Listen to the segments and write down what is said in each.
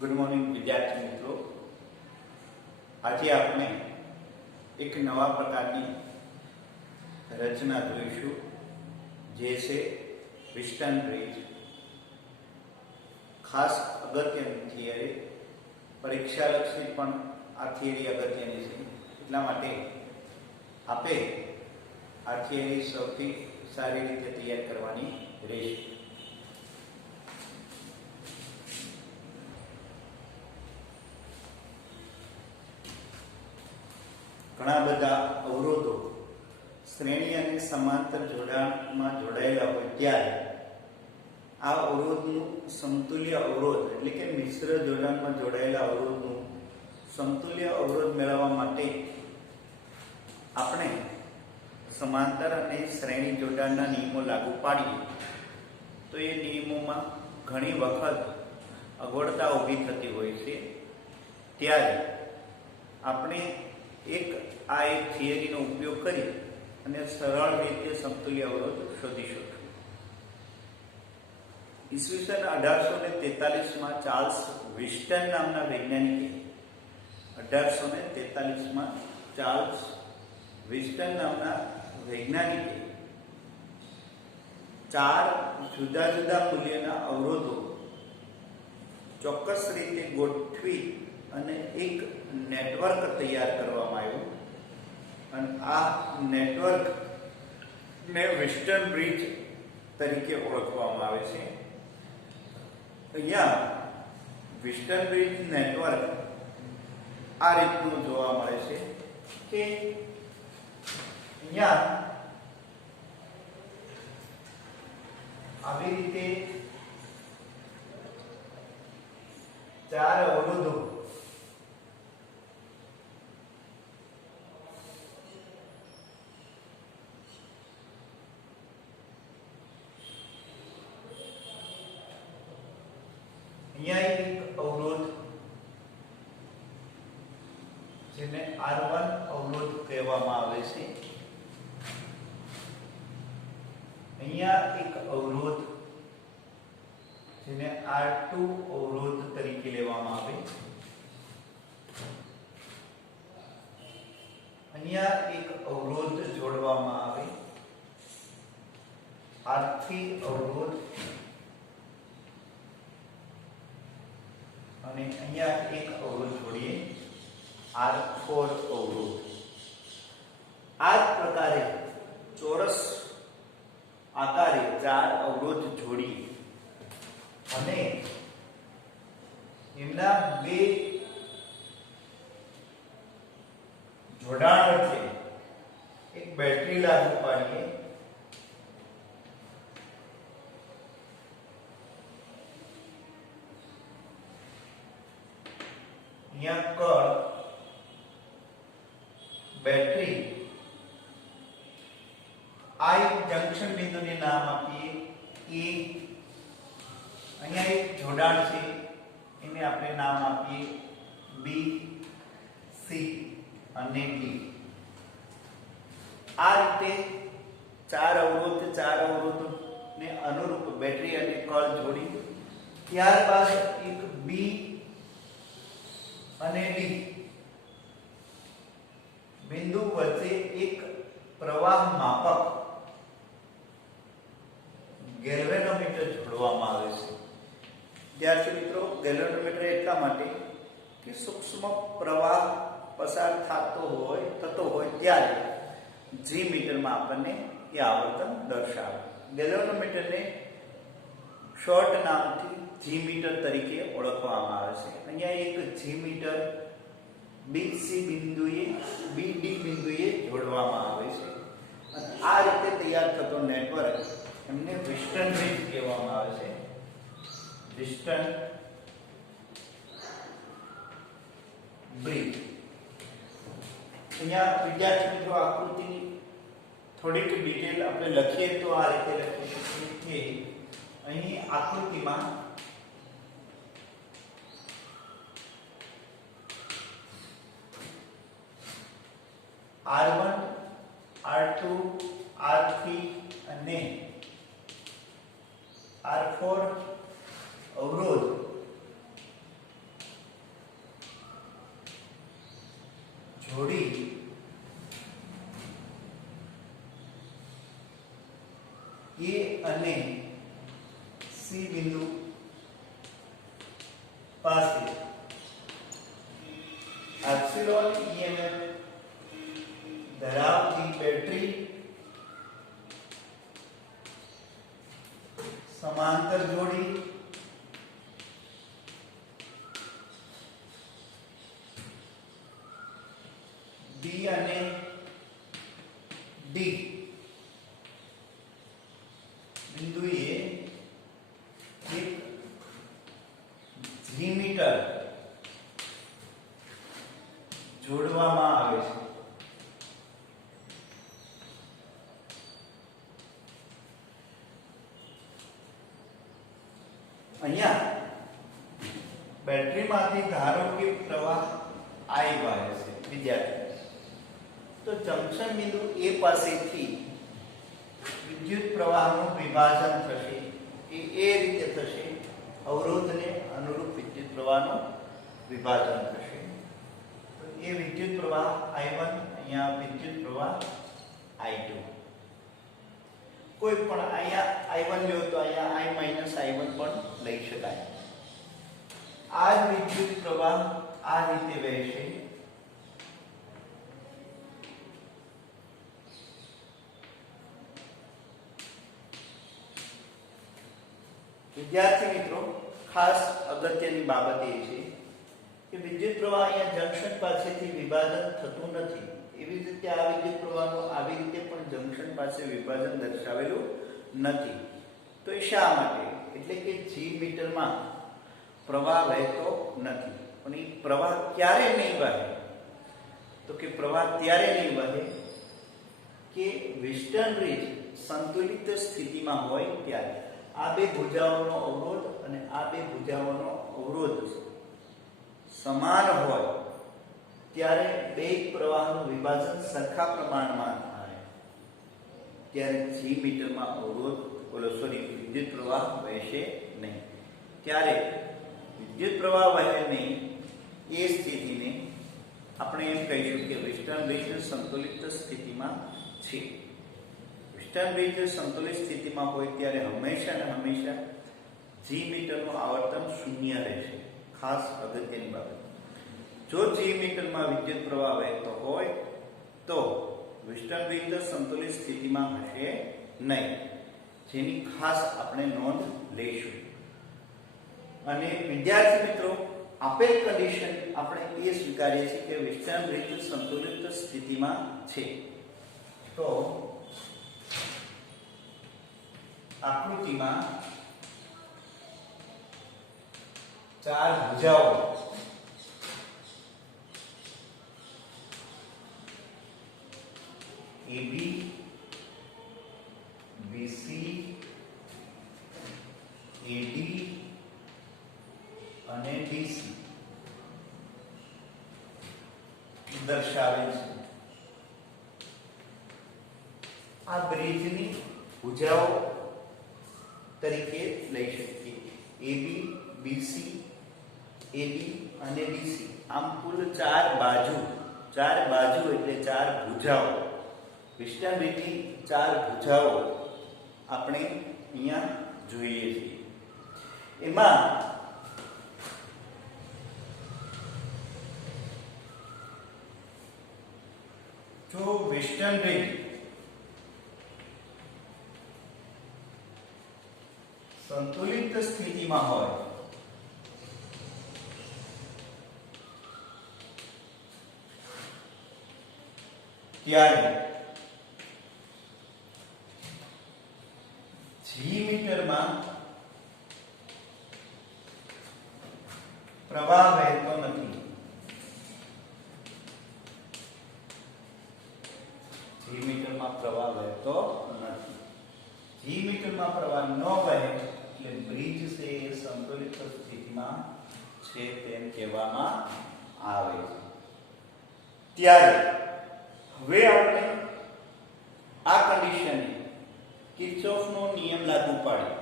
Good morning વિદ્યાર્થી મિત્રો, આજે આપણે એક નવા પ્રકારની રચના જોઈશું, જે છે વિસ્ટન બ્રિજ. ખાસ અગત્યની થિયરી, પરીક્ષાલક્ષી પણ આ થિયરી અગત્યની છે. એટલા માટે આપે આ થિયરી સૌથી સારી રીતે તૈયાર કરવાની રહેશે. ઘણા બધા અવરોધો શ્રેણી અને સમાંતર જોડાણમાં જોડાયેલા હોય ત્યારે આ અવરોધનું સમતુલ્ય અવરોધ એટલે કે મિશ્ર જોડાણમાં જોડાયેલા અવરોધનું સમતુલ્ય અવરોધ મેળવવા માટે આપણે સમાંતર અને શ્રેણી જોડાણના નિયમો લાગુ પાડીએ તો એ નિયમોમાં ઘણી વખત અગવડતા ઊભી થતી હોય છે. ત્યારે આપણે એક થિયરીનો ઉપયોગ કરી અને સરળ રીતે સમતુલ્ય અવરોધ શોધી શકીશું. ઈસવીસન 1843માં ચાર્લ્સ વિસ્ટન નામના વૈજ્ઞાનિકે 1843માં ચાર્લ્સ વિસ્ટન નામના વૈજ્ઞાનિકે 4 જુદા જુદા મૂલ્યના અવરોધો ચોક્કસ રીતે ગોઠવી અને એક નેટવર્ક તૈયાર કરવામાં આવ્યું, અને આ નેટવર્ક ને વિસ્ટન બ્રિજ તરીકે ઓળખવામાં આવે છે. અહીંયા વિસ્ટન બ્રિજ નેટવર્ક આ રીતનું જોવા મળે છે કે અહીંયા આવી રીતે 4 અવરોધો અહીંયા એક અવરોધ જેને R1 અવરોધ કહેવામાં આવે છે. અહીંયા એક અવરોધ જેને R2 અવરોધ તરીકે લેવામાં આવે. અહીંયા એક અવરોધ જોડવામાં આવે R3 અવરોધ, અને અહીંયા એક અવરોધ જોડીએ R4 અવરોધ. આ જ પ્રકારે ચોરસ આકારે 4 અવરોધ જોડી અને એમના 2 જોડાણ વચ્ચે એક બેટરી લાગુ પાડીએ. અહીંયા કળ બેટરી આ એક જંક્શન બિંદુને નામ આપીએ A. અહીંયા એક જોડાણ છે, એને આપણે નામ આપીએ B, C અને D. આ રીતે 4 અવરોધને અનુરૂપ બેટરી અને કળ જોડી ત્યારબાદ એક B અને D બિંદુ વચ્ચે એક પ્રવાહ માપક ગેલ્વેનોમીટર જોડવામાં આવે છે. વિદ્યાર્થી મિત્રો, ગેલ્વેનોમીટર એટલા માટે કે સૂક્ષ્મ પ્રવાહ પસાર થતો હોય ત્યારે G મીટરમાં આપણને એ આવર્તન દર્શાવે. ગેલ્વેનોમીટરને શોર્ટ નામથી G મીટર તરીકે ઓળખવામાં આવે છે. અહીંયા એક G મીટર BC બિંદુએ BD બિંદુએ જોડવામાં આવે છે, અને આ રીતે તૈયાર થતો નેટવર્ક એમને વિસ્ટન બ્રિજ કહેવામાં આવે છે. વિસ્ટન બ્રિજ. અહીંયા વિદ્યાર્થી મિત્રો, આકૃતિની થોડીક ડિટેલ આપણે લખીએ તો આ રીતે લખી શકીએ કે અહીં આકૃતિમાં R1, R2, R3 અને R4 અવરોધ એ અને સી બિંદુ પાસે એપ્સિલોન EMF ધરાવતી બેટરી સમાંતર જોડી બી અને ડી બિંદુએ એક મીટર જોડવામાં આવે છે. અહીંયા બેટરીમાંથી ધારો કે પ્રવાહ I વહે છે વિદ્યાર્થી. તો જંક્શન બિંદુ A પાસેથી વિદ્યુત પ્રવાહનું વિભાજન થશે. એ રીતે થશે, અવરોધને અનુરૂપ વિદ્યુત પ્રવાહનું વિભાજન થશે. તો એ વિદ્યુત પ્રવાહ I1, અહીંયા વિદ્યુત પ્રવાહ I2. કોઈ પણ અહીંયા I1 લ્યો તો અહીંયા I- I1 પણ લઈ શકાય. આ જ વિદ્યુત પ્રવાહ આ રીતે વહેશે. વિદ્યાર્થી મિત્રો, ખાસ અગત્યની બાબત એ છે કે વિદ્યુત પ્રવાહ અહીંયા જંક્શન પાસેથી વિભાજન થતું નથી. એવી જ રીતે આ વિદ્યુત પ્રવાહનું આવી રીતે પણ જંક્શન પાસે વિભાજન દર્શાવેલું નથી. તો એ શા માટે? એટલે કે G મીટરમાં પ્રવાહ વહેતો નથી. પણ એ પ્રવાહ ક્યારે નહીં વહે? તો કે પ્રવાહ ત્યારે નહીં વહે કે વિસ્ટર્ન બ્રિજ સંતુલિત સ્થિતિમાં હોય ત્યારે. આ બે ભુજાઓનો અવરોધ અને આ બે ભુજાઓનો અવરોધ સમાન હોય ત્યારે બે પ્રવાહનું વિભાજન સરખા પ્રમાણમાં થાય ત્યારે G મીટરમાં વિદ્યુત પ્રવાહ વહેશે નહીં. ત્યારે વિદ્યુત પ્રવાહ વહે નહીં એ સ્થિતિને આપણે એમ કહીશું કે વેસ્ટર્ન બ્રિજ સંતુલિત સ્થિતિમાં છે. વેસ્ટર્ન બ્રિજ સંતુલિત સ્થિતિમાં હોય ત્યારે હંમેશા ને હંમેશા G મીટરનું આવર્તન શૂન્ય રહેશે. ખાસ અગત્યની બાબત. જો G મીટરમાં વિદ્યુત પ્રવાહ વહેતો હોય તો વેસ્ટર્ન બ્રિજ સંતુલિત સ્થિતિમાં હશે નહીં, જેની ખાસ આપણે નોંધ લઈશું. અને વિદ્યાર્થી મિત્રો, આપેલ કન્ડિશન આપણે એ સ્વીકારીએ છીએ કે વેસ્ટર્ન બ્રિજ સંતુલિત સ્થિતિમાં છે. તો આકૃતિમાં ચાર ભુજાઓ AB, BC, AD અને DC દર્શાવે છે. આ બ્રિજની ભુજાઓ તરીકે લઈ શકીએ. AB, BC, AD અને DC. આમ કુલ ચાર બાજુ એટલે ચાર ભુજાઓ. વેસ્ટર્ન બ્રિજની ચાર ભુજાઓ આપણે અહીંયા જોઈએ છીએ. એમાં જો વેસ્ટર્ન બ્રિજ સંતુલિત સ્થિતિમાં હોય ત્યારે G મીટરમાં પ્રવાહ વહેતો નથી. G મીટરમાં પ્રવાહ વહેતો નથી. G મીટરમાં પ્રવાહ ન વહે એટલે બ્રિજ છે એ સંતુલિત સ્થિતિમાં છે તેમ કહેવામાં આવે છે. ત્યારે હવે આપણે આ કન્ડિશન કિર્ચોફનો નિયમ લાગુ પાડીએ.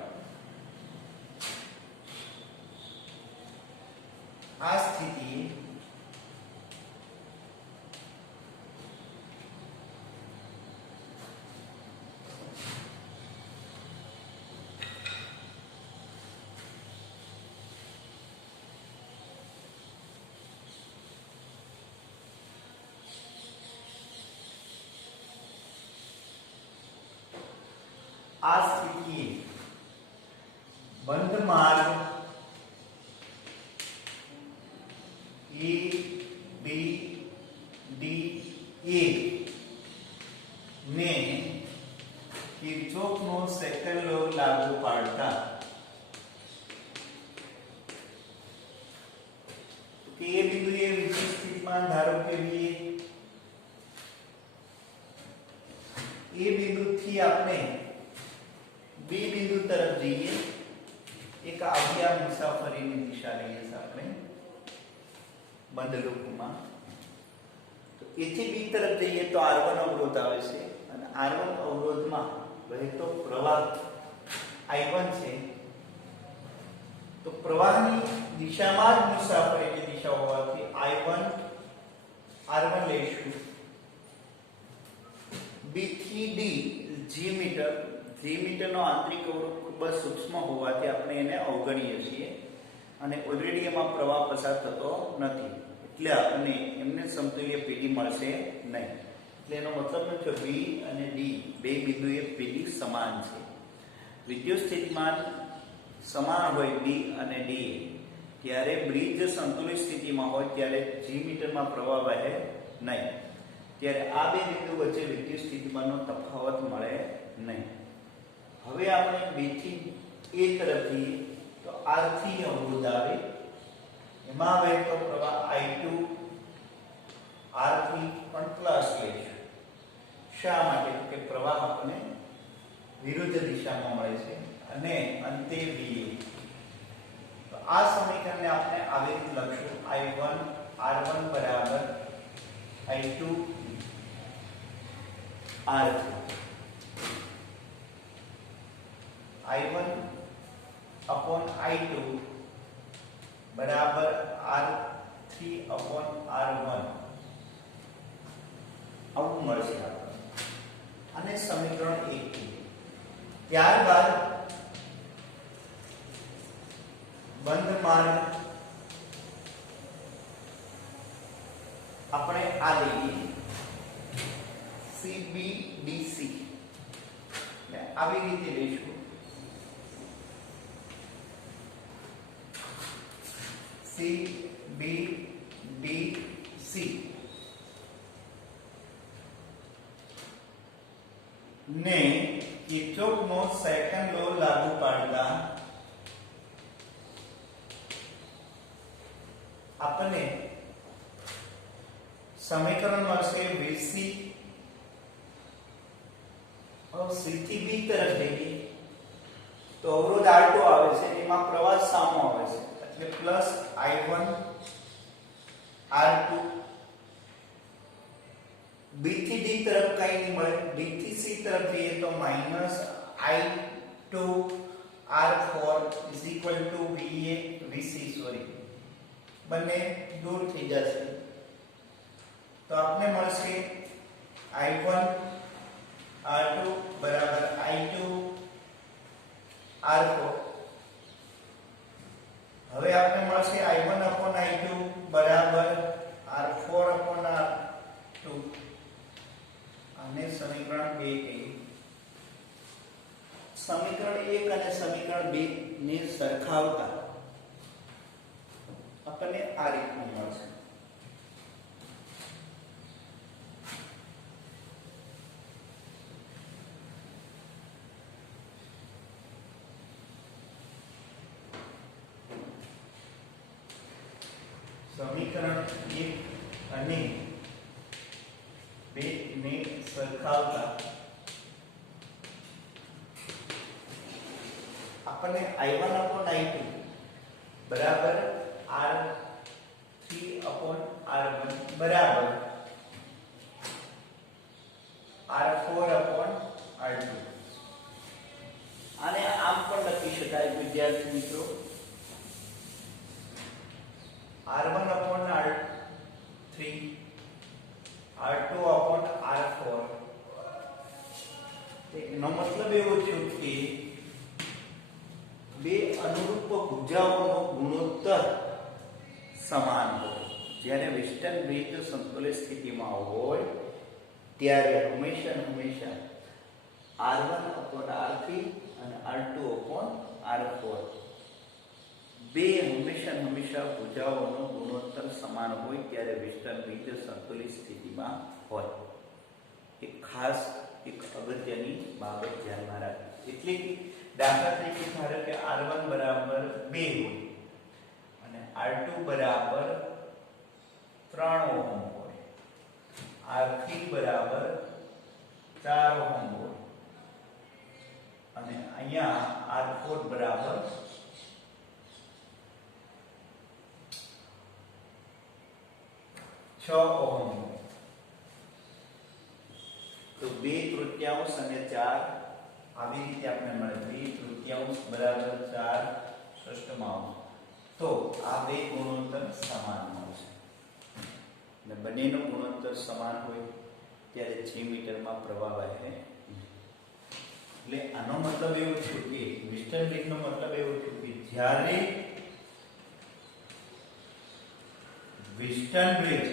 આ સ્થિતિ આ સ્થિતિએ બંધ માર્ગ એ બી ડી એ ને કિર્ચોફનો સેકન્ડ લો લાગુ પાડતા કે એ બિંદુએ વિદ્યુત સ્થિતિમાન ધારો કે વી એ બિંદુથી આપણે બી બિંદુ તરફ જઈએ એક આવ્યા મુસાફરીની દિશા લઈએ છીએ આપણે બંધ લૂપમાં તો એથી બી તરફ જઈએ તો R1 અવરોધ આવે છે અને R1 અવરોધમાં વહેતો પ્રવાહ I1 છે તો પ્રવાહની દિશામાં જ મુસાફરીની દિશા હોવાથી I1 R1 લઈશું B થી D G મીટરનો આંતરિક અવરોધ ખૂબ જ સૂક્ષ્મ હોવાથી આપણે એને અવગણીએ છીએ અને ઓલરેડી એમાં પ્રવાહ પસાર થતો નથી એટલે આપણને એમને સમતુલ્ય પેઢી મળશે નહીં એટલે એનો મતલબ છે B અને D બે બિંદુએ પેઢી સમાન છે વિદ્યુત સ્થિતિમાન સમાન હોય B અને D ત્યારે બ્રિજ સંતુલિત સ્થિતિમાં હોય ત્યારે G મીટરમાં પ્રવાહ વહે નહીં ત્યારે આ બે બિંદુ વચ્ચે વિદ્યુત સ્થિતિમાનનો તફાવત મળે નહીં હવે આપણે B થી A તરફ જઈએ તો R3 અવરોધ આવે એમાં વહેતો પ્રવાહ I2 R3 પણ પ્લસ લઈશું શા માટે કે પ્રવાહ આપણને વિરુદ્ધ દિશામાં મળે છે અને અંતે VA તો આ સમીકરણને આપણે આવી રીતે લખશું I1 R1 બરાબર I2 R3 I1 upon I2 बराबर R3 upon R1 આવું મળશે આપણને અને સમીકરણ 1 થી ત્યારબાદ બંધ માર્ગ આપણે આ લઈએ CBDC ને આવી રીતે લઈશું CBDC ને કિર્ચોફનો સેકન્ડ લો લાગુ પાડતા આપણને સમીકરણ મળશે VC और C થી B તરફ જઈએ તો અવરોધ R2 આવે છે એમાં પ્રવાહ સામો આવે છે એટલે પ્લસ I1 R2 B થી D તરફ કઈ નહીં મળે D થી C તરફ જઈએ તો માઈનસ I2 R4 VC બંને દૂર થઈ જશે તો આપને મળશે I1 R2 બરાબર I2 R4 હવે આપને મળશે I1 upon I2 બરાબર R4 upon R2 આને સમીકરણ 2 કહીએ સમીકરણ 1 અને સમીકરણ 2 ને સરખાવતા આપણને આ રીતનું મળશે સમીકરણ 1 અને 2 ને સરખાવતા આપણને I1 upon I2 બરાબર R3 upon R1 બરાબર R4 upon R2 આને આમ પણ લખી શકાય વિદ્યાર્થી મિત્રો R1 upon R3 R2 upon R4 એનો મતલબ એવો છે કે બે અનુરૂપ ભુજાઓનો ગુણોત્તર સમાન હોય જ્યારે વેસ્ટર્ન બ્રિજ સંતુલિત સ્થિતિમાં હોય ત્યારે હંમેશા R1 upon R3 અને R2 upon R4 બે હંમેશા ભુજાઓનો ગુણોત્તર સમાન હોય ત્યારે વેસ્ટર્ન બ્રિજ સંતુલિત સ્થિતિમાં હોય. એક ખાસ એક અગત્યની બાબત ધ્યાનમાં રાખવી. એટલે કે દાખલા તરીકે ધારો કે R1 બરાબર 2 હોય અને R2 બરાબર 3 ઓહમ હોય, R3 બરાબર 4 ઓહમ હોય અને અહીંયા R4 બરાબર 6 ઓહમ હોય. તો 2/3 અને 4 આવી રીતે આપણે મળે. 2/3 બરાબર 4 ષષ્ઠમાંશ. તો આ બે ગુણોત્તર સમાન મળશે અને બંનેનો ગુણોત્તર સમાન હોય ત્યારે જે મીટરમાં પ્રવાહ વહે. એટલે આનો મતલબ એવો છે કે વેસ્ટર્ન બ્રિજનો મતલબ એવો છે કે જ્યારે વેસ્ટર્ન બ્રિજ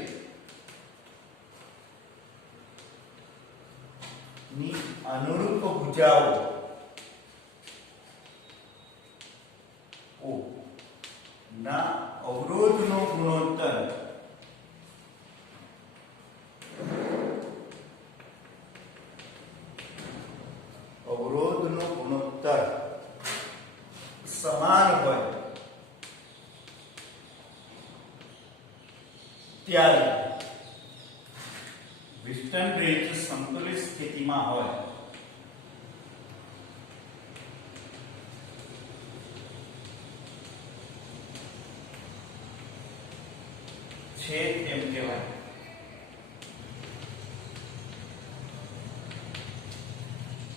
ની અનુરૂપ ભુજાઓ ના અવરોધનો ગુણોત્તર સમાન હોય ત્યારે વેસ્ટર્ન બ્રિજ સંતુલિત સ્થિતિમાં હોય. છે એમ કહેવાય.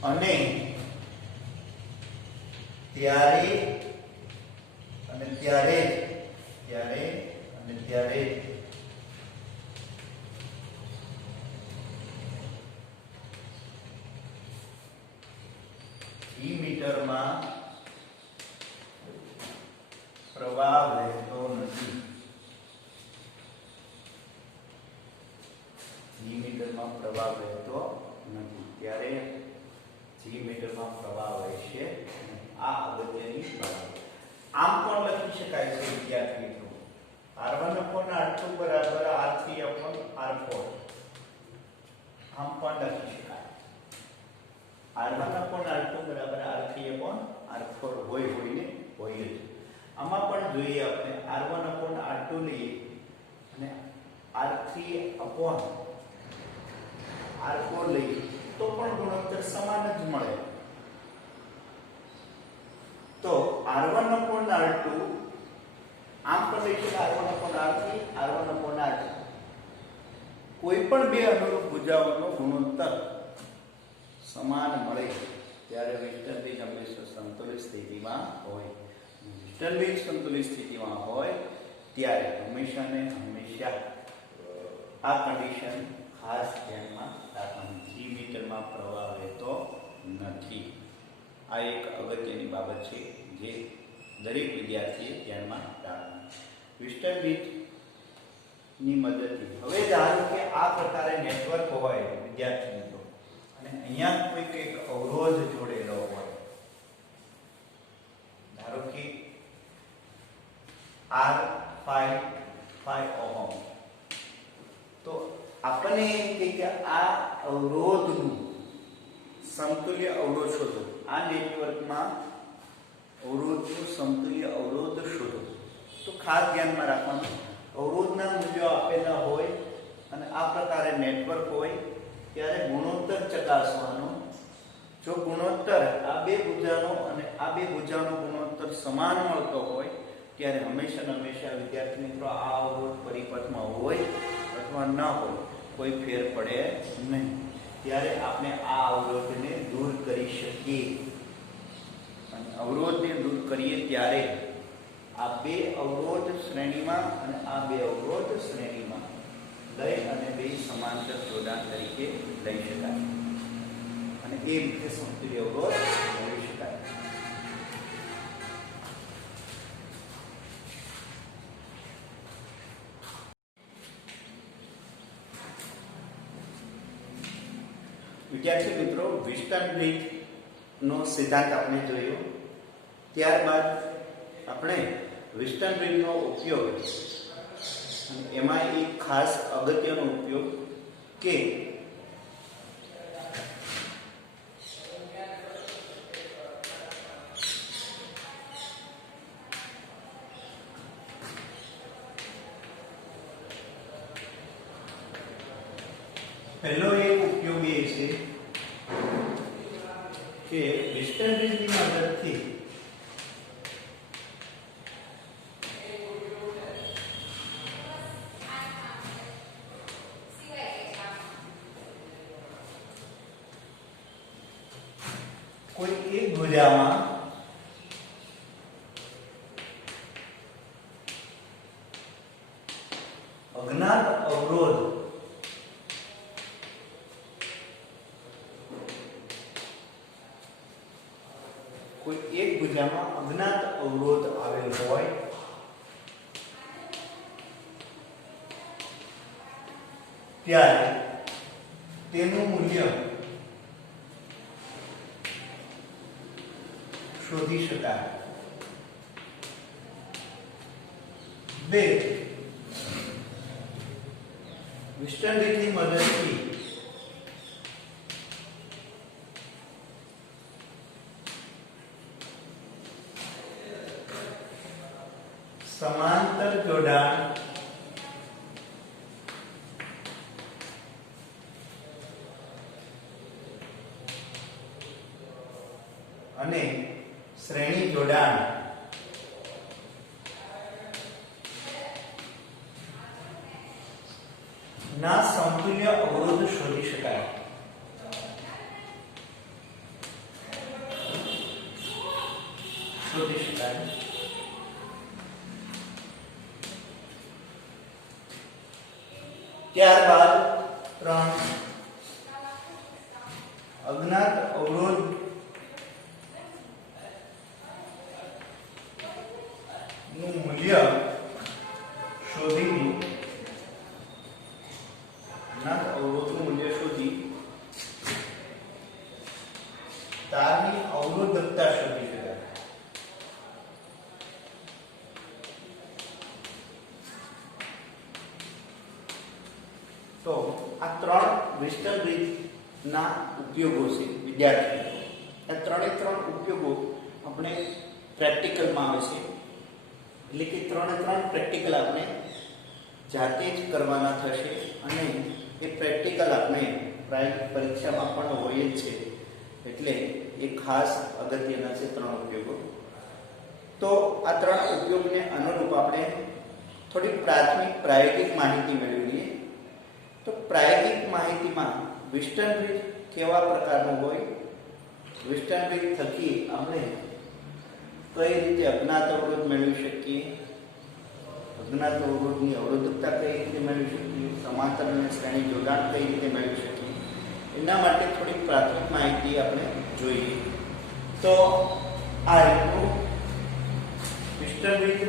અને ત્યારે મીટરમાં પ્રવાહ વહેતો નથી. મીટરમાં પ્રવાહ વહેતો નથી ત્યારે મીટરમાં પ્રવાહ વહેશે. આ અગત્યની બાબત. આમ પણ લખી શકાય છે વિદ્યાર્થી મિત્રો, R1 upon R2 બરાબર R3 upon R4. આમ પણ લખી શકાય. R1 upon R2 બરાબર R3 upon R4 હોય જ. આમાં પણ જોઈએ આપણે R1 upon R2 લઈએ અને R3 upon R4 લઈએ તો પણ ગુણોત્તર સમાન જ મળે. તો R1 upon R2 આમ પણ લઈ શકાય R1 upon R3, R1 upon R2. કોઈ પણ બે અનુરૂપ ભુજાઓનો ગુણોત્તર સમાન મળે ત્યારે વેસ્ટર્ન બ્રિજ હંમેશા સંતુલિત સ્થિતિમાં હોય. વેસ્ટર્ન બ્રિજ સંતુલિત સ્થિતિમાં હોય ત્યારે હંમેશા આ કન્ડિશન ખાસ ધ્યાનમાં રાખવાની. મીટરમાં પ્રવાહ વહેતો નથી. આ એક અગત્યની બાબત છે જે દરેક વિદ્યાર્થીએ ધ્યાનમાં રાખવાની. વેસ્ટર્ન બ્રિજ ની મદદથી હવે ધારો કે આ પ્રકારે નેટવર્ક હોય વિદ્યાર્થી મિત્રો અને અહીંયા કોઈક એક અવરોધ જોડેલો હોય. ધારો કે R5 ઓહમ. તો આપણને કે આ અવરોધનું સમતુલ્ય અવરોધ શોધો. આ નેટવર્કમાં અવરોધનું સમતુલ્ય અવરોધ શોધો. તો ખાસ ધ્યાનમાં રાખવાનું અવરોધના મૂલ્યો આપેલા હોય અને આ પ્રકારે નેટવર્ક હોય ત્યારે ગુણોત્તર ચકાસવાનો. જો ગુણોત્તર આ બે ભુજાનો અને આ બે ભુજાનો ગુણોત્તર સમાન મળતો હોય ત્યારે હંમેશા વિદ્યાર્થી મિત્રો આ અવરોધ પરિપથમાં હોય અથવા ન હોય કોઈ ફેર પડે નહીં. ત્યારે આપણે આ અવરોધને દૂર કરી શકીએ. અને અવરોધને દૂર કરીએ ત્યારે આ બે અવરોધ શ્રેણીમાં અને આ બે અવરોધ શ્રેણીમાં લઈ અને બે સમાંતર જોડાણ તરીકે લઈ શકાય અને એ રીતે સમતુલ્ય અવરોધ મેળવી શકાય. વિદ્યાર્થી મિત્રો, વિસ્ટન બ્રિજ નો સિદ્ધાંત આપણે જોયો. ત્યારબાદ આપણે વિસ્ટન બ્રિજ નો ઉપયોગ, એમાં એક ખાસ અગત્યનો ઉપયોગ કે પહેલો એક ઉપયોગ એ છે કે વિસ્ટન બ્રિજની મદદથી કોઈ એક ભુજામાં અજ્ઞાત અવરોધ આવેલ હોય ત્યારે તેનું મૂલ્ય શોધી શકાય. 2. વિસ્ટન બ્રિજની મદદથી સમાંતર જોડાણ અને શ્રેણી જોડાણ ના સમતુલ્ય અવરોધ શોધી શકાય. ત્યારબાદ 3 અજ્ઞાત અવરોધ નું મૂલ્ય શોધી તારની અવરોધકતા શોધી શકાય. તો આ 3 વિસ્ટન બ્રિજ ના ઉપયોગો છે વિદ્યાર્થીઓ. આ 3 ઉપયોગો આપણે પ્રેક્ટિકલમાં આવે છે, એટલે કે 3 પ્રેક્ટિકલ આપણે જાતે જ કરવાના થશે અને એ પ્રેક્ટિકલ આપણે પ્રાયોગિક પરીક્ષામાં પણ હોય જ છે, એટલે એ ખાસ અગત્યના છે 3 ઉપયોગો. તો આ 3 ઉપયોગને અનુરૂપ આપણે થોડી પ્રાથમિક પ્રાયોગિક માહિતી મેળવીએ. તો પ્રાયોગિક માહિતીમાં વિસ્ટન બ્રિજ કેવા પ્રકારનો હોય, વિસ્ટન બ્રિજ થકી આપણે કઈ રીતે અજ્ઞાત અવરોધ મેળવી શકીએ, અજ્ઞાત અવરોધની અવરોધકતા કઈ રીતે મેળવી શકીએ, સમાંતર અને શ્રેણી જોડાણ કઈ રીતે મેળવી શકીએ, એના માટે થોડી પ્રાથમિક માહિતી આપણે જોઈએ. તો આ રીતનું વિસ્ટન બ્રિજ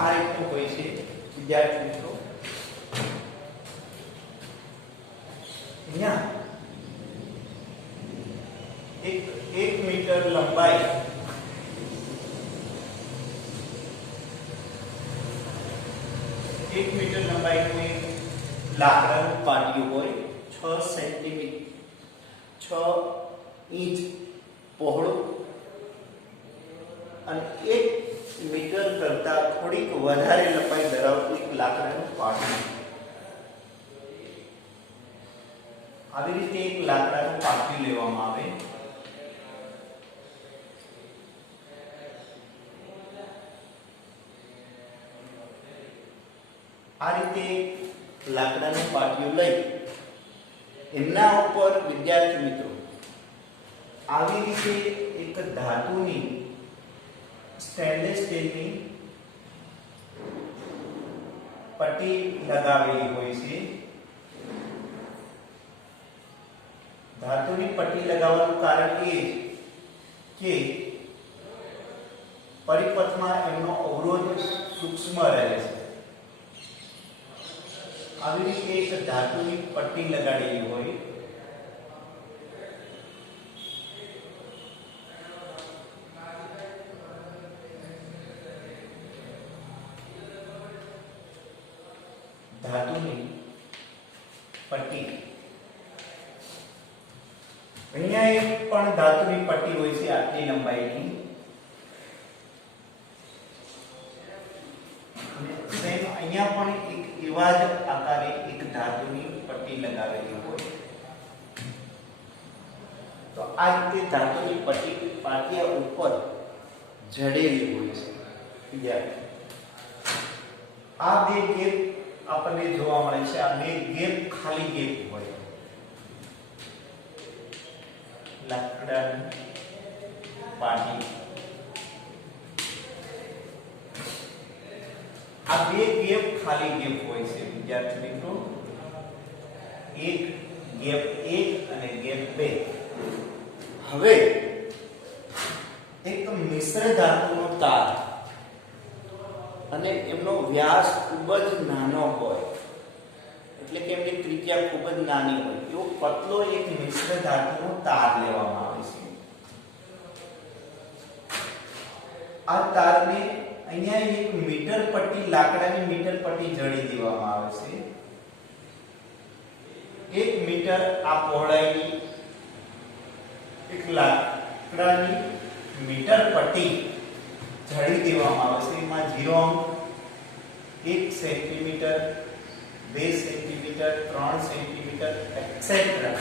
આ રીતનું હોય છે વિદ્યાર્થી મિત્રો. અહીંયા 1 મીટર લંબાઈ નું એક લાકડાનું પાટિયું હોય, 6 સેન્ટીમીટર 6 ઇંચ પહોળું અને 1 મીટર કરતા થોડીક વધારે લંબાઈ ધરાવતું એક લાકડાનું પાટિયું. આવી રીતે એક લાકડાનું પાટિયું લેવામાં આવે. આ રીતે લાકડાનું પાટિયું લઈ એમના ઉપર વિદ્યાર્થી મિત્રો આવી રીતે એક ધાતુની સ્ટેનલેસ સ્ટીલની પટ્ટી લગાવેલી હોય છે. ધાતુની પટ્ટી લગાવવાનું કારણ એ કે પરિપથમાં એમનો અવરોધ સૂક્ષ્મ રહે છે. આવી રીતે એક ધાતુની પટ્ટી લગાડેલી હોય, ધાતુની પટ્ટી. અહીંયા એક પણ ધાતુની પટ્ટી હોય છે આટલી લંબાઈની. અહીંયા પણ એક એવા જ આકારે એક ધાતુની પટ્ટી લગાવેલી હોય. તો આ રીતે ધાતુની પટ્ટી પાટિયા ઉપર જડેલી હોય છે. આ બે ગેપ આપણને જોવા મળે છે. આ બે ગેપ ખાલી ગેપ હોય લાકડાની પાટી. આ બે ગેપ ખાલી ગેપ હોય છે વિદ્યાર્થી મિત્રો. એક ગેપ 1 અને ગેપ 2. હવે એક મિશ્ર ધાતુનો તાર અને એમનો વ્યાસ ખૂબ જ નાનો હોય, એટલે કે એમની ત્રિજ્યા ખૂબ જ નાની હોય, એવો પતલો એક મિશ્ર ધાતુનો તાર લેવામાં આવે છે. આ તારને અહીંયા એક મીટર પટ્ટી, લાકડાની મીટર પટ્ટી જડી દેવામાં આવે છે. 1 મીટર આ પહોળાઈની એક લાકડાની મીટર પટ્ટી જડી દેવામાં આવે છે. એમાં 0 અંક, 1 સેન્ટીમીટર, 2 સેન્ટીમીટર, 3 સેન્ટીમીટર એટસેટ્રા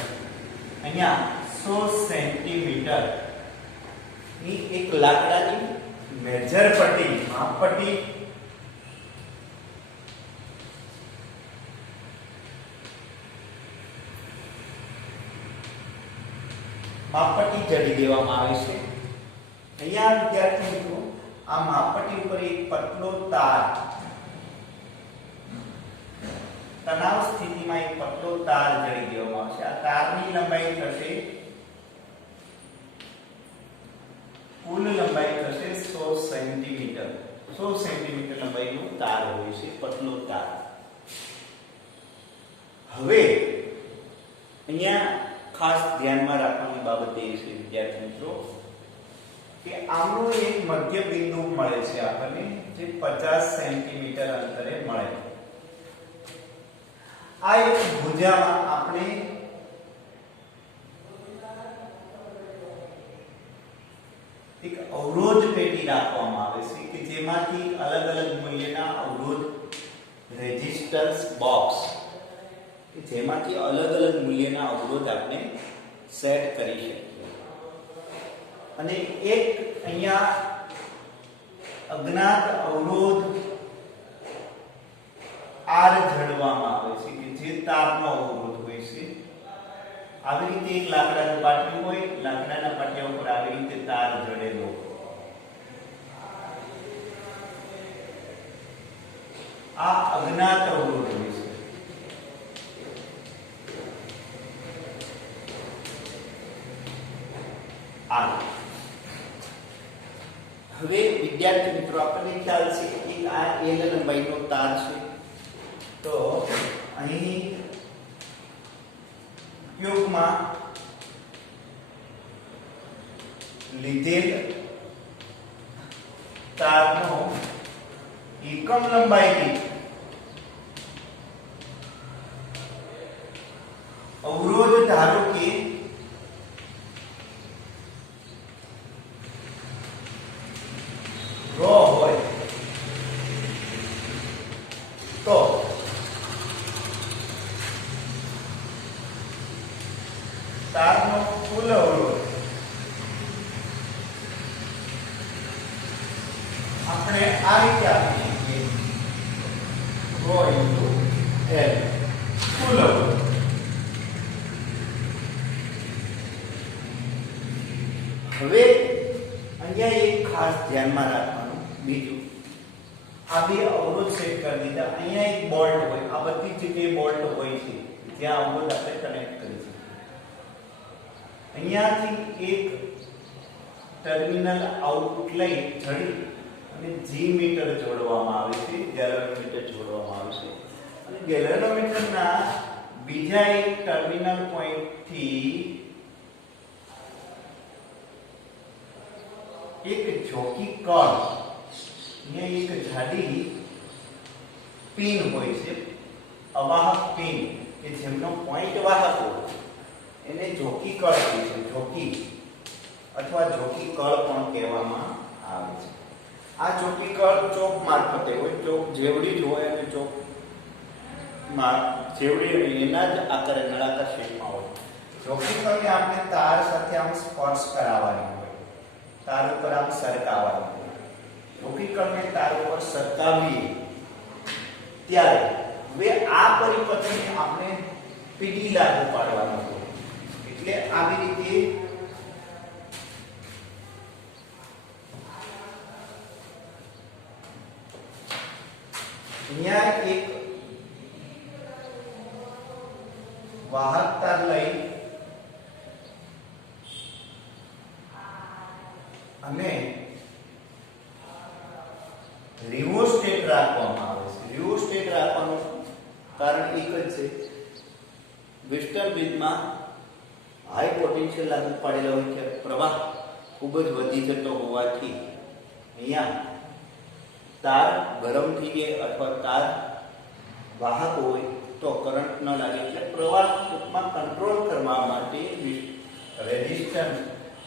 અહીંયા 100 સેન્ટીમીટર ની એક લાકડાની મેજર પટ્ટી, માપ પટ્ટી જડી દેવામાં આવે છે. અહીંયા વિદ્યાર્થી મિત્રો આ માપપટ્ટી ઉપર એક પતલો તાર, તણાવ સ્થિતિમાં એક પતલો તાર જડી દેવામાં આવશે. આ તારની લંબાઈ થશે, કુલ લંબાઈ થશે 100 સેન્ટીમીટર. 100 સેન્ટીમીટર લંબાઈનો તાર હોય છે, પતલો તાર. હવે અહીંયા ખાસ ધ્યાનમાં રાખવાની બાબત એ છે વિદ્યાર્થી મિત્રો કે આમનો એક મધ્ય બિંદુ મળે છે આપણને, જે 50 સેન્ટીમીટર અંતરે મળે. આ એક ભુજામાં આપણે એક અવરોધ પેટી રાખવામાં આવે છે કે જેમાંથી અલગ અલગ મૂલ્યના અવરોધ, રેઝિસ્ટન્સ બોક્સ, કે જેમાંથી અલગ અલગ મૂલ્યના અવરોધ આપણે સેટ કરી શકીએ. અને એક અહીંયા અજ્ઞાત અવરોધ R જડવામાં આવે છે કે જે તારનો અવરોધ હોય છે. આવી રીતે એક લાકડાનું પાટિયું હોય, લાકડાના પાટિયા ઉપર આવી રીતે તાર જડેલો, આ અજ્ઞાત અવરોધ હોય છે. હવે વિદ્યાર્થી મિત્રો આપણને ખ્યાલ છે કે આ L લંબાઈનો તાર છે. તો અહીં ઉપયોગમાં લીધેલ તારનો એકમ લંબાઈની અવરોધ ધારો કે ρ હોય તો તારનો કુલ અવરોધ આપણે આ રીતે આપીએ છીએ ρ × L કુલ અવરોધ. હવે અહીંયા એક ખાસ ધ્યાનમાં રાખવાનું બીજું, આ બે અવરોધ સેટ કરી દીધા. અહીંયા એક બોલ્ટ હોય, આ બધી જગ્યાએ બોલ્ટ હોય છે જ્યાં અવરોધ આપણે કનેક્ટ કરી શકીએ. અહીંયાથી એક ટર્મિનલ આઉટ લઈ જડી અને જી મીટર જોડવામાં આવે છે, ગેલ્વેનોમીટર જોડવામાં આવે છે. અને ગેલ્વેનોમીટરના બીજા એક ટર્મિનલ પોઈન્ટ થી એક જોકી કળ, અહીંયા એક જાડી પિન હોય છે, અવાહક પિન કે જેમનો પોઈન્ટ વાહક હોય એને જોકી કળ કહે છે. જોકી અથવા જોકી કળ પણ કહેવામાં આવે છે. આ જોકી કળ ચોક મારફતે હોય, ચોક જેવડી જ હોય અને ચોક જેવડી એના જ આકારે નળાકાર શેપમાં હોય. જોકી કળને આપણે તાર સાથે આમ સ્પર્શ કરાવવાની હોય, તાર ઉપર આમ સરકાવવાની હોય. જોકી કળને તાર ઉપર સરકાવીએ ત્યારે હવે આ પરિપથને આપણે પીડી લાગુ પાડવાનો હોય. એટલે આવી રીતે અહીંયા એક વાહક તાર લઈ અને રિવોસ્ટેટ રાખવામાં આવે છે. રિવોસ્ટેટ રાખવાનું કારણ એક જ છે, વેસ્ટર્ન બ્રિજમાં હાઈ પોટેન્શિયલ લાગુ પાડેલા હોય છે, પ્રવાહ ખૂબ જ વધી જતો હોવાથી અહીંયા તાર ગરમ થઈ જાય અથવા તાર વાહક હોય તો કરંટ ન લાગે, એટલે પ્રવાહ ટૂંકમાં કંટ્રોલ કરવા માટે રેઝિસ્ટન્સ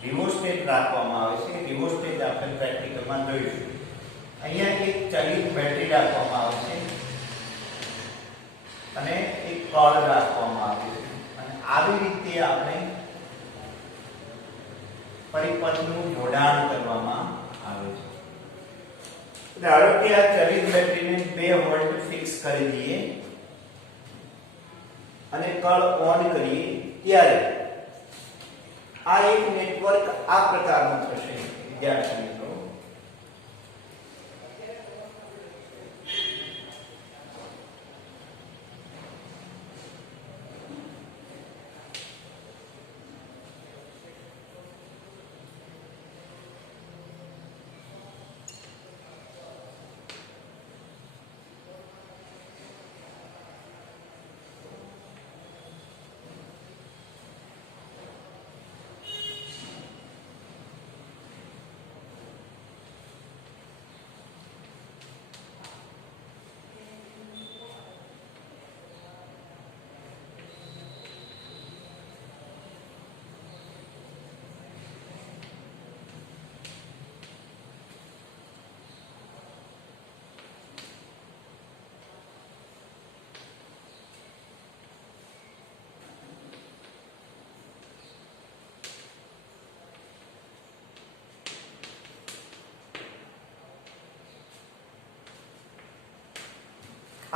રિવોસ્ટેટ રાખવામાં આવે છે. રિવોસ્ટેટ આપણે પ્રેક્ટિકલમાં જોઈશું. અહીંયા એક ચલિત બેટરી રાખવામાં આવે છે અને એક કળ રાખવામાં આવે છે અને આવી રીતે આપણે પરિપથનું જોડાણ કરવામાં આવે છે. ધારો કે આ ચલિત બેટરીને 2 વોલ્ટ ફિક્સ કરી દઈએ અને કળ ઓન કરીએ ત્યારે આ એક નેટવર્ક આ પ્રકારનું થશે. વિદ્યાર્થી મિત્રો,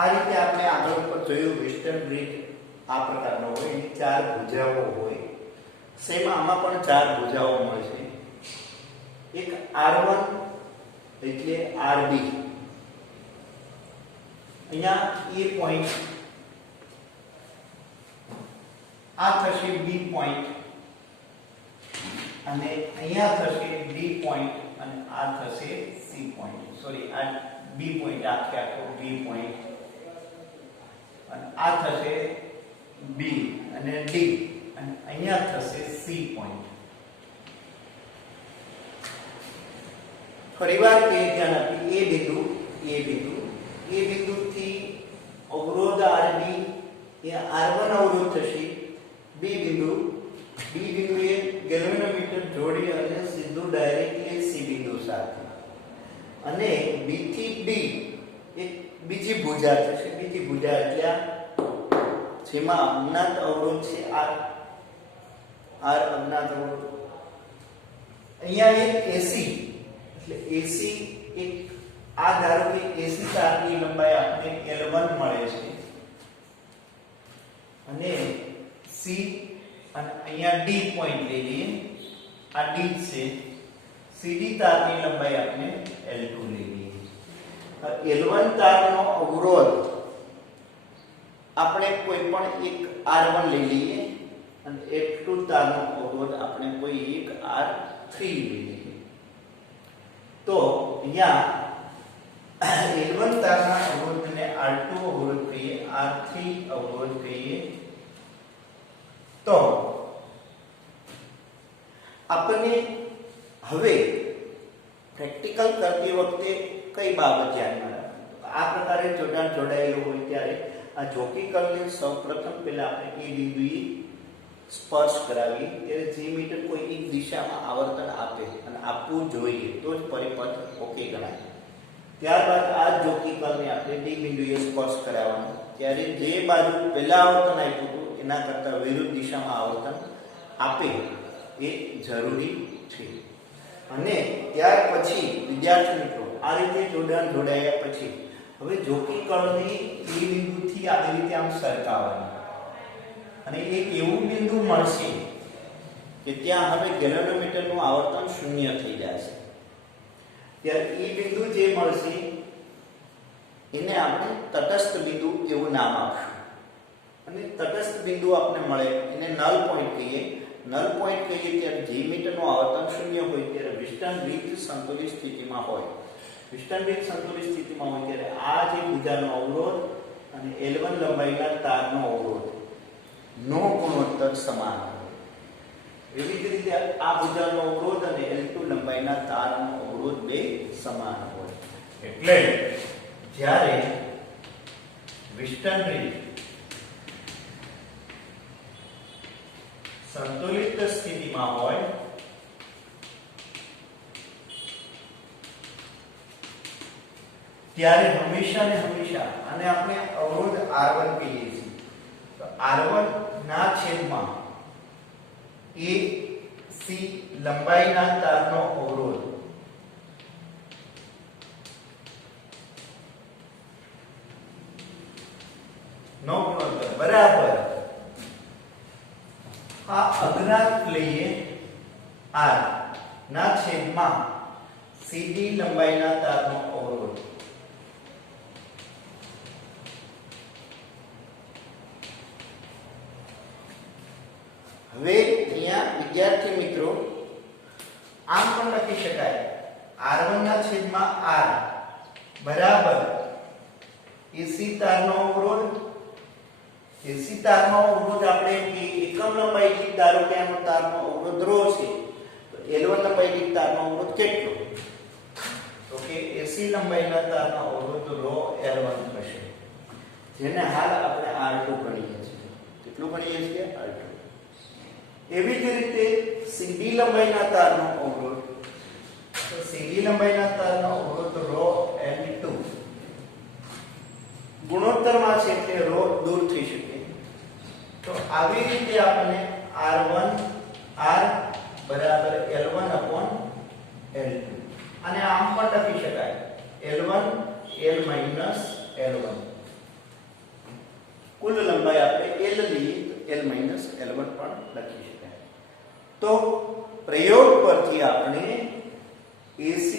આ રીતે આપણે આગળ ઉપર જોયું વેસ્ટર્ન બ્રિજ આ પ્રકારનો હોય, એની 4 ભુજાઓ હોય. સેમ આમાં પણ 4 ભુજાઓ મળે છે. એક R1 એટલે RB, અહીંયા A પોઈન્ટ, આ થશે B પોઈન્ટ અને અહીંયા થશે D પોઈન્ટ અને આ થશે C પોઈન્ટ. સોરી, આ B પોઈન્ટ આખો B પોઈન્ટ અને આ થશે B અને D અને અહીંયા થશે C પોઈન્ટ. ફરીવાર કે ધ્યાન આપી એ બિંદુથી અવરોધ RB એ R1 અવરોધ થશે. B બિંદુએ ગેલ્વેનોમીટર જોડી અને સીધું ડાયરેક્ટલી C બિંદુ સાથે અને B થી D એક બીજી ભુજા થશે. બીજી ભુજા એટલે જેમાં અજ્ઞાત અવરોધ છે R અજ્ઞાત અવરોધ. અહીંયા એક AC એટલે AC એક આ ધારો કે AC તારની લંબાઈ આપણે L1 મળે છે અને C અને અહીંયા D પોઈન્ટ લઈ લઈએ, આ D છે. CD તારની લંબાઈ આપણે L2 લઈ લઈએ. L1 તારનો અવરોધ આપણે કોઈ પણ એક R1 લઈ લઈએ અને L2 તારનો અવરોધ આપણે કોઈ એક R3 લઈ લઈએ. તો અહીંયા L1 તારના અવરોધને R2 અવરોધ કહીએ, R3 અવરોધ કહીએ, તો આપણે હવે પ્રેક્ટિકલ કરતી વખતે કઈ બાબત ધ્યાનમાં રાખવી? આ પ્રકારે જોડાણ જોડાયેલું હોય ત્યારે આ જોકીકલને સૌપ્રથમ પહેલા આપણે એ બિંદુએ સ્પર્શ કરાવીએ ત્યારે જે મીટર કોઈ એક દિશામાં આવર્તન આપે અને આપવું જોઈએ તો જ પરિપથ ઓકે ગણાય. ત્યારબાદ આ જોકીકલને આપણે ડી બિંદુએ સ્પર્શ કરાવવાનું ત્યારે જે બાજુ પહેલા આવર્તન આપ્યું હતું એના કરતા વિરુદ્ધ દિશામાં આવર્તન આપે એ જરૂરી છે. અને ત્યાર પછી વિદ્યાર્થી મિત્રો આ રીતે જોડાણ જોડાયા પછી હવે જોકીકળને એ બિંદુથી આવી રીતે આમ સરકાવવાનું અને એક એવું બિંદુ મળશે કે ત્યાં હવે ગેલેનોમીટરનું આવર્તન શૂન્ય થઈ જશે. ત્યારે એ બિંદુ જે મળશે એને આપણે તટસ્થ બિંદુ એવું નામ આપશું. અને તટસ્થ બિંદુ આપણે મળે એને નલ પોઈન્ટ કહીએ. નલ પોઈન્ટ કહીએ ત્યારે જે મીટરનું આવર્તન શૂન્ય હોય ત્યારે વિસ્ટર્ન બ્રિજ સંતુલિત સ્થિતિમાં હોય. વિસ્ટર્ન બ્રિજ સંતુલિત સ્થિતિમાં હોય ત્યારે આ જે ભુજાનો અવરોધ અને L1 લંબાઈના તારનો અવરોધ નો ગુણોત્તર સમાન હોય. એવી જ રીતે આ ભુજાનો અવરોધ અને L2 લંબાઈના તારનો અવરોધ બે સમાન હોય. એટલે જ્યારે વિસ્ટર્ન બ્રિજ સંતુલિત સ્થિતિમાં હોય ત્યારે હંમેશા ને હંમેશા આને આપણે અવરોધ R1 કહીએ છીએ. તો R1 ના છેદમાં AC લંબાઈના તારનો અવરોધ નો ગુણોત્તર બરાબર આ અજ્ઞાત લઈએ R ના છેદમાં CD લંબાઈના તારનો અવરોધ. હવે અહીંયા વિદ્યાર્થી મિત્રો આમ પણ લખી શકાય R1 ના છેદમાં R બરાબર AC તારનો અવરોધ. AC તારનો અવરોધ આપણે એકમ લંબાઈ દીઠ ધારો કે આનો તારનો અવરોધ ρ છે તો L1 લંબાઈ દીઠ તારનો અવરોધ કેટલો? તો કે AC લંબાઈના તારનો અવરોધ ρ L1 થશે જેને હાલ આપણે R2 ગણીએ છીએ. કેટલું ગણીએ છીએ? R2. એવી જ રીતે CD લંબાઈના તારનો અવરોધ તો CD લંબાઈના તારનો અવરોધ ρ L2 ગુણોત્તરમાં છે એટલે ρ દૂર થઈ શકે. તો આવી રીતે આપણે R1 R બરાબર L1 upon L2 અને આમ પણ લખી શકાય L1 L minus L1 કુલ લંબાઈ આપણે L લઈએ તો L minus L1 પણ લખી શકાય. તો પ્રયોગ પરથી આપણે AC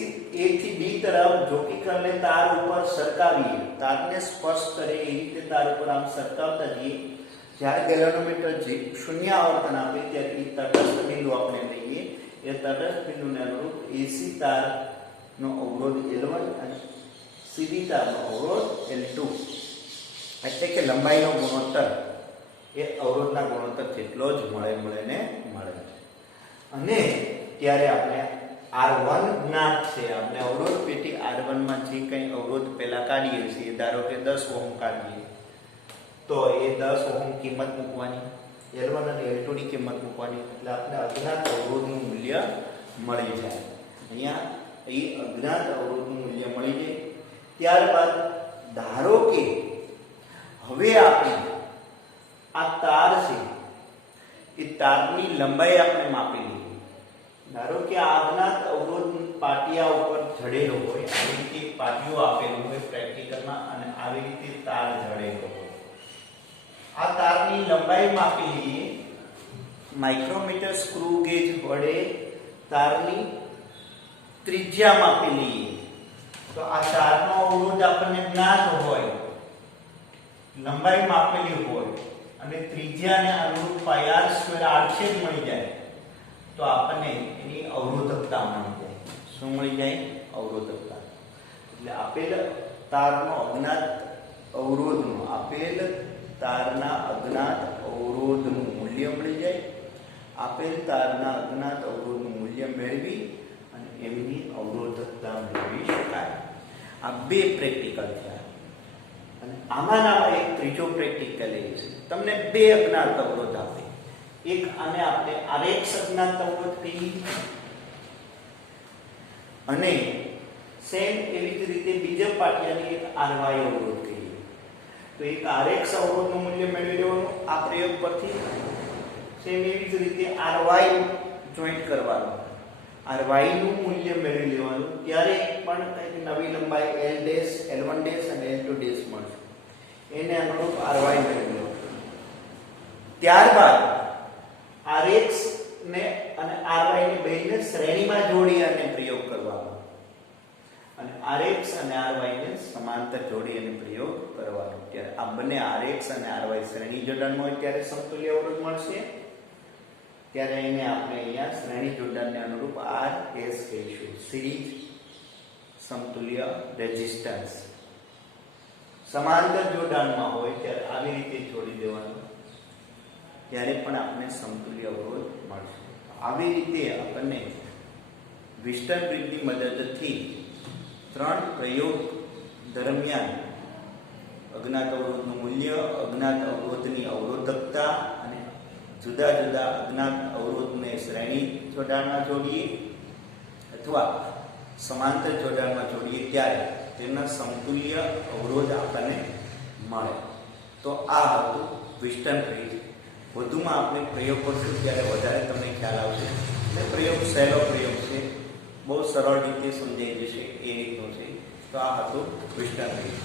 A થી B તરફ જોકીકળને તાર ઉપર સરકાવીએ, તારને સ્પર્શ કરે એ રીતે તાર ઉપર આમ સરકાવતા જઈએ. જ્યારે ગેલેનોમીટર જે શૂન્ય આવર્તન આપે ત્યારે એ તટસ્થ બિંદુ આપણે લઈએ. એ તટસ્થ બિંદુને અનુરૂપ AC તારનો અવરોધ L1 અને CD તારનો અવરોધ L2 એટલે કે લંબાઈનો ગુણોત્તર એ અવરોધના ગુણોત્તર જેટલો જ મળે. અને ત્યારે આપણે R1 જ્ઞાત છે. આપણે અવરોધ પેટી R1 માં જે કંઈ અવરોધ પહેલા કાઢીએ છીએ ધારો કે 10 ઓહમ કાઢીએ તો એ 10 ઓહમ કિંમત મૂકવાની, L1 અને L2 ની કિંમત મૂકવાની એટલે આપણે અજ્ઞાત અવરોધનું મૂલ્ય મળી જાય. અહીંયા એ અજ્ઞાત અવરોધનું મૂલ્ય મળી જાય. ત્યારબાદ ધારો કે હવે આપણે આ તાર છે એ તારની લંબાઈ આપણે માપી લઈએ. ધારો કે આ અજ્ઞાત અવરોધ પાટિયા ઉપર જડેલો હોય, આવી રીતે પાટિયો આપેલો હોય પ્રેક્ટિકલમાં અને આવી રીતે તાર જડેલો હોય. આ તારની લંબાઈ માપી લઈએ. માઇક્રોમીટર સ્ક્રૂ ગેજ વડે તારની ત્રિજ્યા માપી લઈએ. તો આ તારનો અવરોધ આપણને જ્ઞાત હોય, લંબાઈ માપેલી હોય અને ત્રિજ્યાને અનુરૂપ πr² આડછેદ મળી જાય તો આપણને એની અવરોધકતા મળી જાય. શું મળી જાય? અવરોધકતા. એટલે આપેલ તારનો અજ્ઞાત અવરોધનું આપેલ તારના અજ્ઞાત અવરોધનું મૂલ્ય મળી જાય, આપેલ તારના અજ્ઞાત અવરોધનું મૂલ્ય મેળવી અને એમની અવરોધકતા મેળવી શકાય. આ બે પ્રેક્ટિકલ થયા અને આમાંના એક ત્રીજો પ્રેક્ટિકલ એ છે તમને બે અજ્ઞાત અવરોધ આપે. એક આને આપણે આરેખ અજ્ઞાત અવરોધ કહીએ અને સેમ એવી જ રીતે બીજા પાટિયાની એક આરવાય અવરોધ કહીએ. તો એક આરએક્સ અવરોધનું મૂલ્ય મેળવી લેવાનું આ પ્રયોગ પરથી. સેમ એવી જ રીતે આરવાય જોઈન્ટ કરવાનું, આરવાય નું મૂલ્ય મેળવી લેવાનું. ત્યારે પણ કંઈક નવી લંબાઈ L', L1' અને L2' મળશે. એને અનુરૂપ આરવાય મેળવી લો. ત્યારબાદ આરએક્સ ને અને આરવાય ને બેને શ્રેણીમાં જોડી અને પ્રયોગ કરવાનો અને આરએક્સ અને આરવાય ને સમાંતર જોડી અને પ્રયોગ કરવાનો. ત્યારે આ બંને આરએક્સ અને આરવાય શ્રેણી જોડાણમાં હોય ત્યારે સમતુલ્ય અવરોધ મળશે. ત્યારે એને આપણે અહીંયા શ્રેણી જોડાણને અનુરૂપ RS કહીશું, સિરીઝ સમતુલ્ય રેઝિસ્ટન્સ. સમાંતર જોડાણમાં હોય ત્યારે આવી રીતે જોડી દેવાનું, ત્યારે પણ આપણે સમતુલ્ય અવરોધ મળશે. આવી રીતે આપણને વિસ્ટન બ્રિજની મદદથી ત્રણ પ્રયોગ દરમિયાન અજ્ઞાત અવરોધનું મૂલ્ય, અજ્ઞાત અવરોધની અવરોધકતા અને જુદા જુદા અજ્ઞાત અવરોધને શ્રેણી જોડાણમાં જોડીએ અથવા સમાંતર જોડાણમાં જોડીએ ત્યારે તેના સમતુલ્ય અવરોધ આપણને મળે. તો આ હતું વિસ્ટન બ્રિજ. વધુમાં આપણે પ્રયોગ કરશું ત્યારે વધારે તમને ખ્યાલ આવશે. એટલે પ્રયોગ સહેલો પ્રયોગ છે, બહુ સરળ રીતે સમજાઈ જશે એ રીતનું છે. તો આ હતું વિસ્ટન બ્રિજ.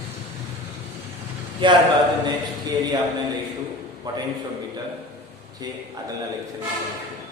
ત્યારબાદ નેક્સ્ટ થિયરી આપણે લઈશું પોટેન્શિયોમીટર, જે આગળના લેક્ચરમાં લઈશું.